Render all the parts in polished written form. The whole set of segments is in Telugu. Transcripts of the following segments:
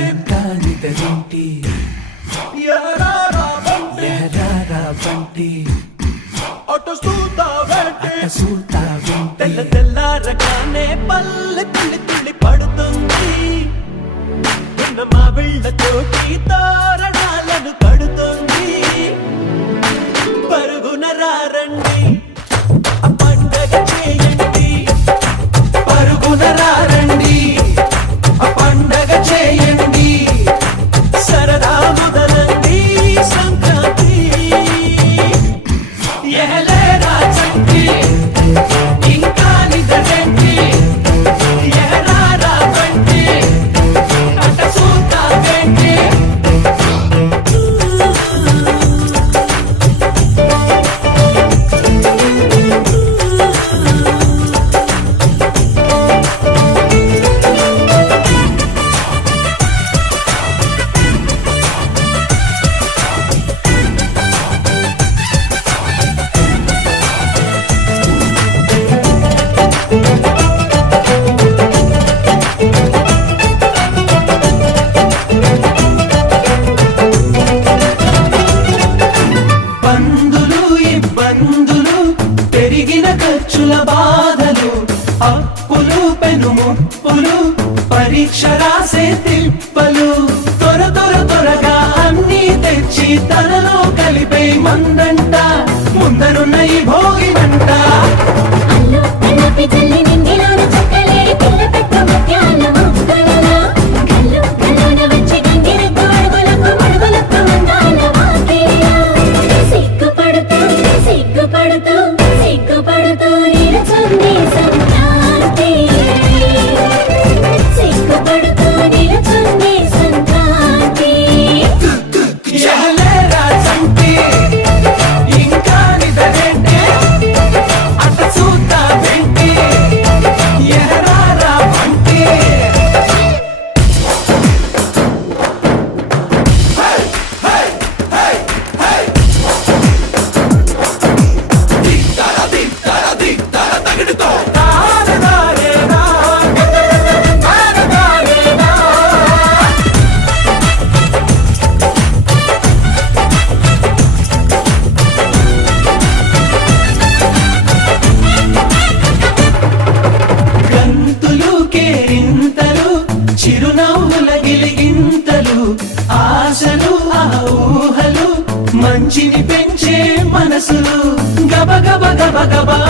ఇంకా నిద్రేంటి ఎహరారా బంటి తెల్ల తెల్లారగానే పల్లె తుళ్ళి తుళ్ళి పడుతుంది. మా బిళ్ళతోటి తోరణాలను కడుతుంది. పరుగున రారండి పండగ చేయండి, పరుగున రారండి పండగ చేయండి, సరదా మొదలండి సంక్రాంతి. ఎహలేరా చంటి ఇంకా నిద్రేంటి ఎహరారా బంటి అట చూస్తావేంటి. బంధులు ఇబ్బందులు పెరిగిన ఖర్చుల బాధలు, అప్పులు పెనుముప్పులు పరీక్ష రాసే తిప్పలు, త్వరగా అన్నీ తెచ్చి తనలో కలిపే మందంట ముందరున్న ఈ భోగినంట. ఎహలేరా చంటి ఇంకా నిద్రేంటి అట చూస్తావేంటి ఎహరారా బంటి. గంతులు కేరింతలు చిరునవ్వుల గిలిగింతలు, ఆశలు ఆ ఊహలు మంచిని పెంచే మనసులు, గబగబ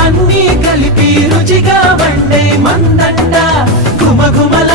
అన్నీ కలిపి రుచిగా వండే మందంట గుమగుమల